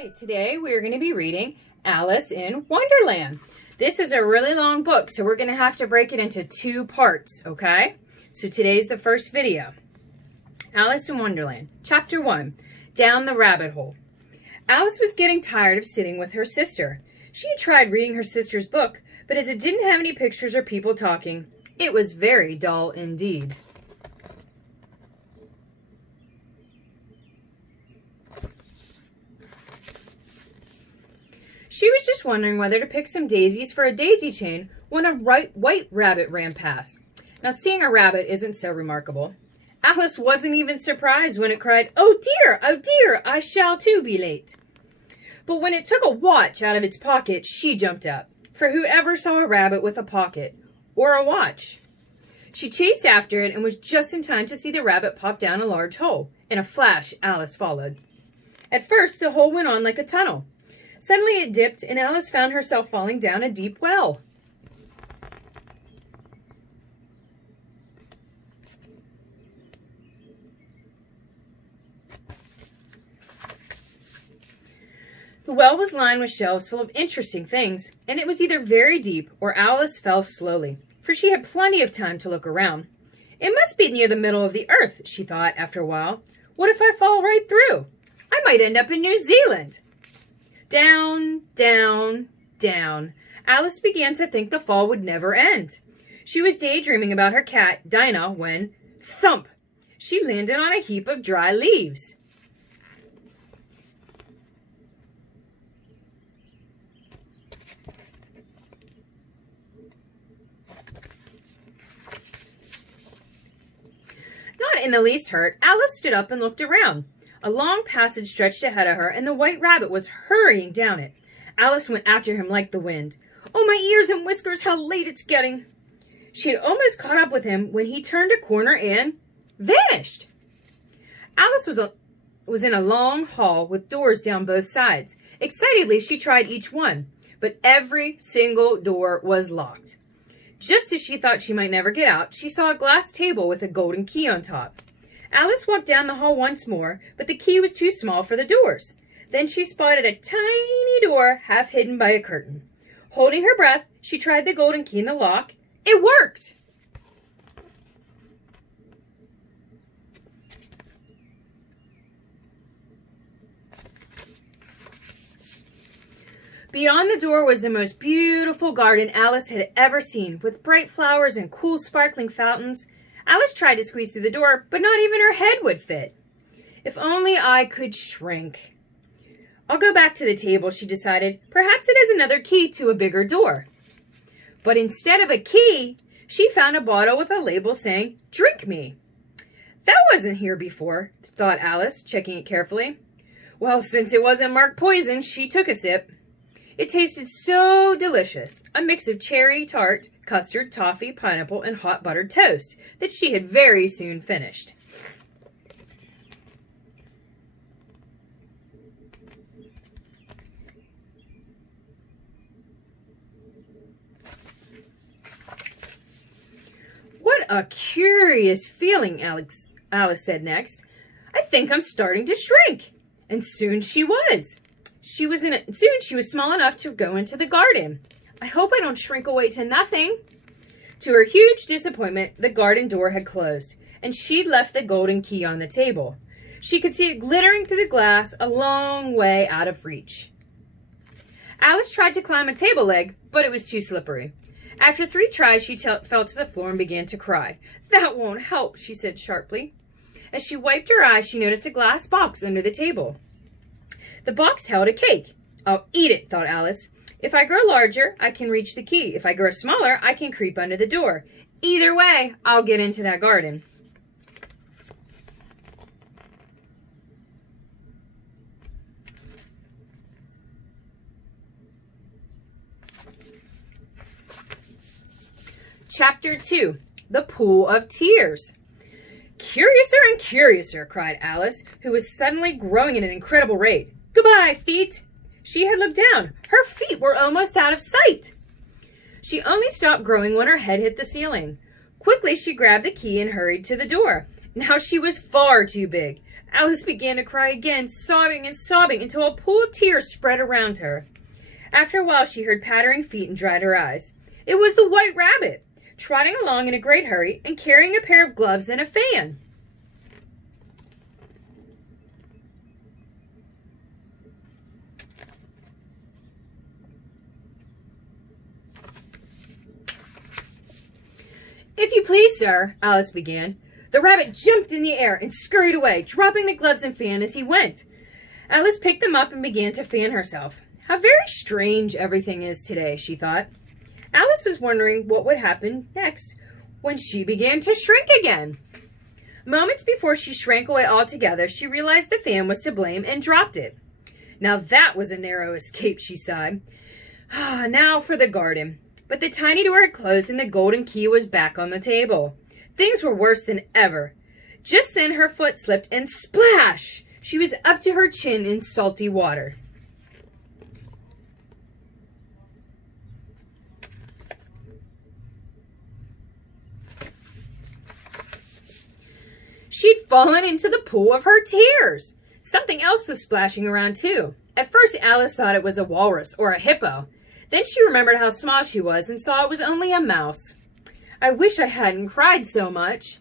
Okay, today we're going to be reading Alice in Wonderland. This is a really long book, so we're going to have to break it into two parts, okay? So today's the first video. Alice in Wonderland, Chapter 1, Down the Rabbit Hole. Alice was getting tired of sitting with her sister. She had tried reading her sister's book, but as it didn't have any pictures or people talking, it was very dull indeed. She was just wondering whether to pick some daisies for a daisy chain when a white rabbit ran past. Now, seeing a rabbit isn't so remarkable. Alice wasn't even surprised when it cried, "Oh dear, I shall too be late." But when it took a watch out of its pocket, she jumped up. For who ever saw a rabbit with a pocket or a watch? She chased after it and was just in time to see the rabbit pop down a large hole. In a flash, Alice followed. At first, the hole went on like a tunnel. Suddenly it dipped, and Alice found herself falling down a deep well. The well was lined with shelves full of interesting things, and it was either very deep or Alice fell slowly, for she had plenty of time to look around. It must be near the middle of the earth, she thought after a while. What if I fall right through? I might end up in New Zealand. Down, down, down. Alice began to think the fall would never end. She was daydreaming about her cat, Dinah, when, thump, she landed on a heap of dry leaves. Not in the least hurt, Alice stood up and looked around. A long passage stretched ahead of her, and the white rabbit was hurrying down it. Alice went after him like the wind. "Oh, my ears and whiskers, how late it's getting!" She had almost caught up with him when he turned a corner and vanished. Alice was in a long hall with doors down both sides. Excitedly, she tried each one, but every single door was locked. Just as she thought she might never get out, she saw a glass table with a golden key on top. Alice walked down the hall once more, but the key was too small for the doors. Then she spotted a tiny door half hidden by a curtain. Holding her breath, she tried the golden key in the lock. It worked! Beyond the door was the most beautiful garden Alice had ever seen, with bright flowers and cool sparkling fountains. Alice tried to squeeze through the door, but not even her head would fit. If only I could shrink. I'll go back to the table, she decided. Perhaps it is another key to a bigger door. But instead of a key, she found a bottle with a label saying, "Drink me." That wasn't here before, thought Alice, checking it carefully. Well, since it wasn't marked poison, she took a sip. It tasted so delicious, a mix of cherry tart, custard, toffee, pineapple, and hot buttered toast, that she had very soon finished. What a curious feeling, Alice said next. I think I'm starting to shrink. And soon she was. Soon she was small enough to go into the garden. I hope I don't shrink away to nothing. To her huge disappointment, the garden door had closed, and she'd left the golden key on the table. She could see it glittering through the glass a long way out of reach. Alice tried to climb a table leg, but it was too slippery. After 3 tries, she fell to the floor and began to cry. "That won't help," she said sharply. As she wiped her eyes, she noticed a glass box under the table. The box held a cake. I'll eat it, thought Alice. If I grow larger, I can reach the key. If I grow smaller, I can creep under the door. Either way, I'll get into that garden. Chapter 2, The Pool of Tears. "Curiouser and curiouser," cried Alice, who was suddenly growing at an incredible rate. "Goodbye, feet." She had looked down. Her feet were almost out of sight. She only stopped growing when her head hit the ceiling. Quickly, she grabbed the key and hurried to the door. Now she was far too big. Alice began to cry again, sobbing and sobbing until a pool of tears spread around her. After a while, she heard pattering feet and dried her eyes. It was the White Rabbit, trotting along in a great hurry and carrying a pair of gloves and a fan. "If you please, sir," Alice began. The rabbit jumped in the air and scurried away, dropping the gloves and fan as he went. Alice picked them up and began to fan herself. How very strange everything is today, she thought. Alice was wondering what would happen next when she began to shrink again. Moments before she shrank away altogether, she realized the fan was to blame and dropped it. Now that was a narrow escape, she sighed. Now for the garden. But the tiny door had closed and the golden key was back on the table. Things were worse than ever. Just then her foot slipped and splash! She was up to her chin in salty water. She'd fallen into the pool of her tears. Something else was splashing around too. At first Alice thought it was a walrus or a hippo. Then she remembered how small she was and saw it was only a mouse. I wish I hadn't cried so much.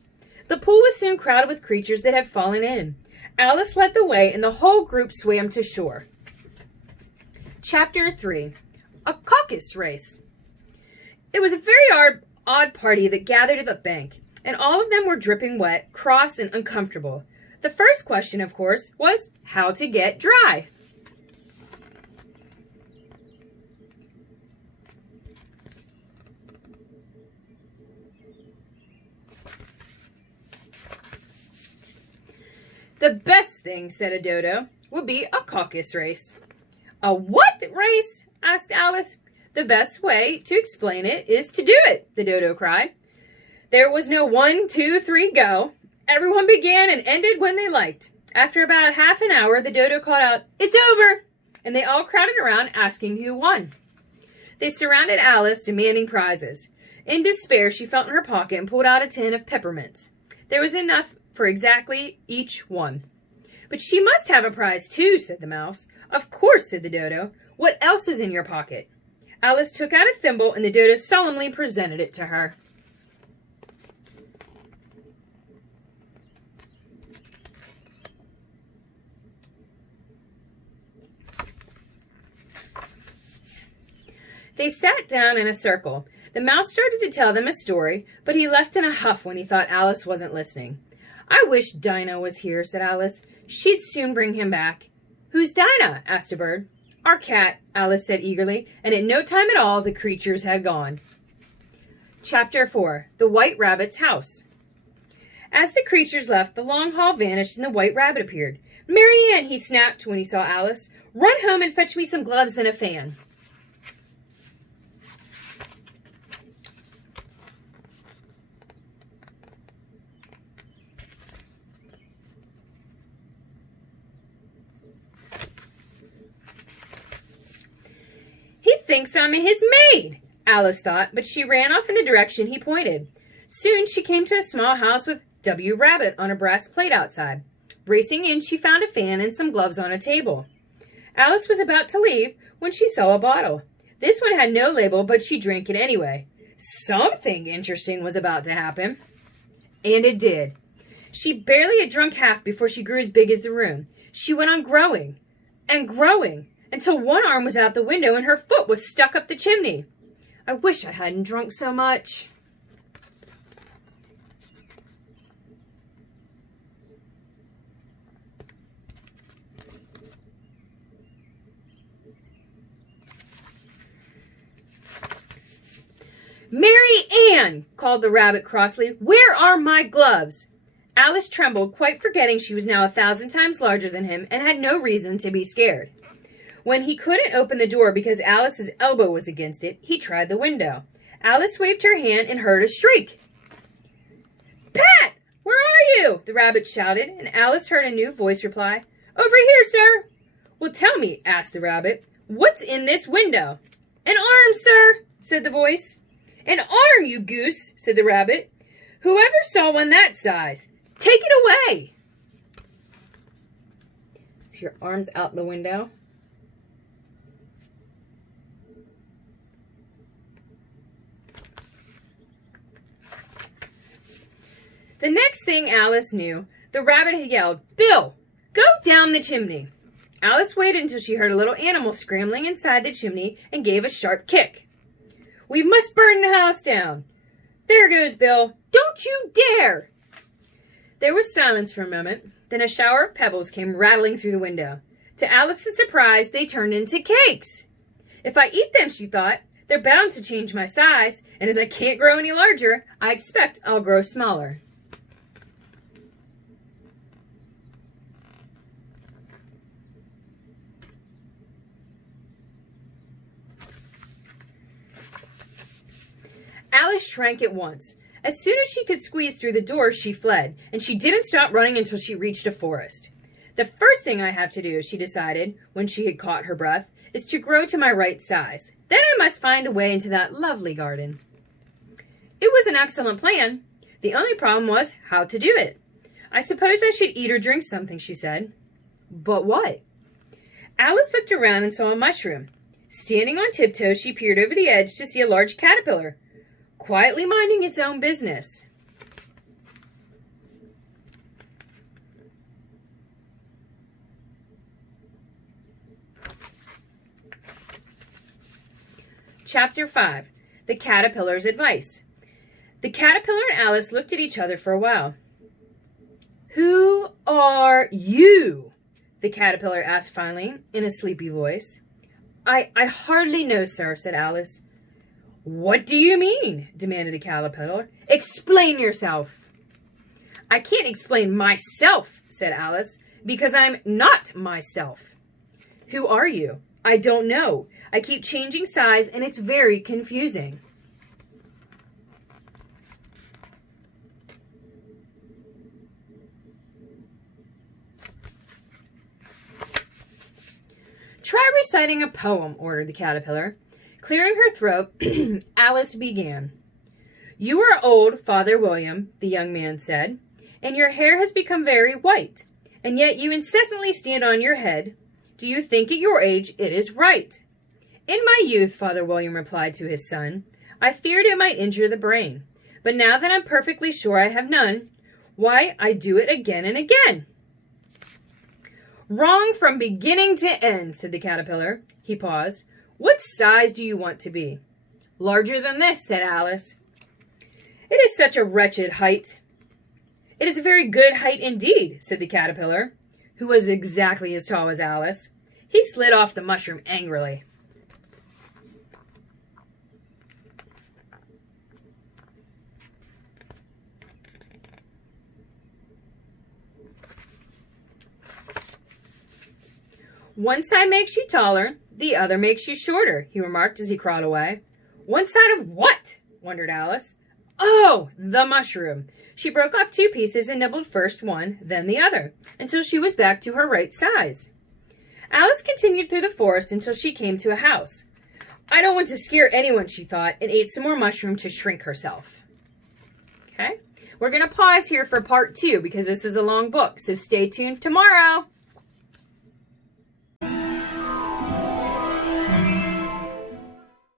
The pool was soon crowded with creatures that had fallen in. Alice led the way and the whole group swam to shore. Chapter 3. A Caucus Race. It was a very odd party that gathered at the bank, and all of them were dripping wet, cross, and uncomfortable. The first question, of course, was how to get dry. The best thing, said a dodo, would be a caucus race. A what race? Asked Alice. The best way to explain it is to do it, the dodo cried. There was no 1, 2, 3, go. Everyone began and ended when they liked. After about half an hour, the dodo called out, "It's over!" And they all crowded around asking who won. They surrounded Alice, demanding prizes. In despair, she felt in her pocket and pulled out a tin of peppermints. There was enough for exactly each one. But she must have a prize too, said the mouse. Of course, said the dodo. What else is in your pocket? Alice took out a thimble and the dodo solemnly presented it to her. They sat down in a circle. The mouse started to tell them a story, but he left in a huff when he thought Alice wasn't listening. I wish Dinah was here, said Alice. She'd soon bring him back. Who's Dinah? Asked a bird. Our cat, Alice said eagerly, and in no time at all the creatures had gone. Chapter 4. The White Rabbit's House. As the creatures left, the long hall vanished and the White Rabbit appeared. Mary Ann, he snapped when he saw Alice. Run home and fetch me some gloves and a fan. He thinks I'm his maid, Alice thought, but she ran off in the direction he pointed. Soon she came to a small house with W. Rabbit on a brass plate outside. Racing in, she found a fan and some gloves on a table. Alice was about to leave when she saw a bottle. This one had no label, but she drank it anyway. Something interesting was about to happen. And it did. She barely had drunk half before she grew as big as the room. She went on growing and growing until one arm was out the window and her foot was stuck up the chimney. I wish I hadn't drunk so much. Mary Ann, called the rabbit crossly, where are my gloves? Alice trembled, quite forgetting she was now 1,000 times larger than him and had no reason to be scared. When he couldn't open the door because Alice's elbow was against it, he tried the window. Alice waved her hand and heard a shriek. Pat, where are you? The rabbit shouted, and Alice heard a new voice reply, over here, sir. Well, tell me, asked the rabbit, what's in this window? An arm, sir, said the voice. An arm, you goose, said the rabbit. Whoever saw one that size? Take it away. So your arms out the window. The next thing Alice knew, the rabbit had yelled, "Bill, go down the chimney." Alice waited until she heard a little animal scrambling inside the chimney and gave a sharp kick. "We must burn the house down." "There goes Bill. Don't you dare!" There was silence for a moment. Then a shower of pebbles came rattling through the window. To Alice's surprise, they turned into cakes. "If I eat them," she thought, "they're bound to change my size, and as I can't grow any larger, I expect I'll grow smaller." Alice shrank at once. As soon as she could squeeze through the door, she fled, and she didn't stop running until she reached a forest. "The first thing I have to do," she decided, when she had caught her breath, "is to grow to my right size. Then I must find a way into that lovely garden." It was an excellent plan. The only problem was how to do it. "I suppose I should eat or drink something," she said. "But what?" Alice looked around and saw a mushroom. Standing on tiptoe, she peered over the edge to see a large caterpillar, quietly minding its own business. Chapter 5. The Caterpillar's Advice. The caterpillar and Alice looked at each other for a while. "Who are you?" the caterpillar asked finally, in a sleepy voice. I hardly know, sir," said Alice. "What do you mean?" demanded the caterpillar. "Explain yourself." "I can't explain myself," said Alice, "because I'm not myself." "Who are you?" "I don't know. I keep changing size and it's very confusing." "Try reciting a poem," ordered the caterpillar. Clearing her throat, Alice began. "You are old, Father William," the young man said, "and your hair has become very white, and yet you incessantly stand on your head. Do you think at your age it is right?" "In my youth," Father William replied to his son, "I feared it might injure the brain, but now that I'm perfectly sure I have none, why, I do it again and again." "Wrong from beginning to end," said the caterpillar. He paused. "What size do you want to be?" "Larger than this," said Alice. "It is such a wretched height." "It is a very good height indeed," said the caterpillar, who was exactly as tall as Alice. He slid off the mushroom angrily. "One side makes you taller, the other makes you shorter," he remarked as he crawled away. "One side of what?" wondered Alice. "Oh, the mushroom." She broke off 2 pieces and nibbled first one, then the other, until she was back to her right size. Alice continued through the forest until she came to a house. "I don't want to scare anyone," she thought, and ate some more mushroom to shrink herself. Okay, we're going to pause here for part 2 because this is a long book, so stay tuned tomorrow.